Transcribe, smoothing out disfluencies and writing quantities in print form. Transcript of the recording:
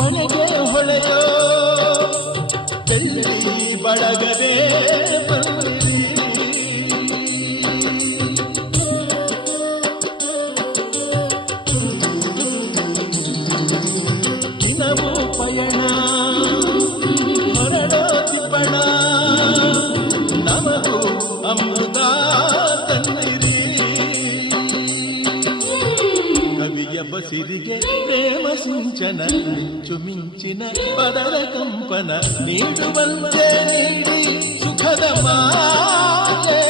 ಒಳಗೆ ಹೊಳೆಯೋ ಬೆಳ್ಳಿ ಬಳಗವೇ ಬಂದಿರಿ. ದಿನವೂ ಪಯಣ ಹೊರಡೋ ತಿಪ್ಪಣ ನಮಗೂ ಅಮೃತ ತನ್ನಿರಿ. ಕವಿಯ ಬಸಿರಿಗೆ ಪ್ರೇಮ ಸಿಂಚನ ಮಿಂಚು ಮಿಂಚಿನ ಪದರ ಕಂಪನ ನೀಡುವಂತೆ ನೀಡಿ ಸುಖದ ಮಾಲೆ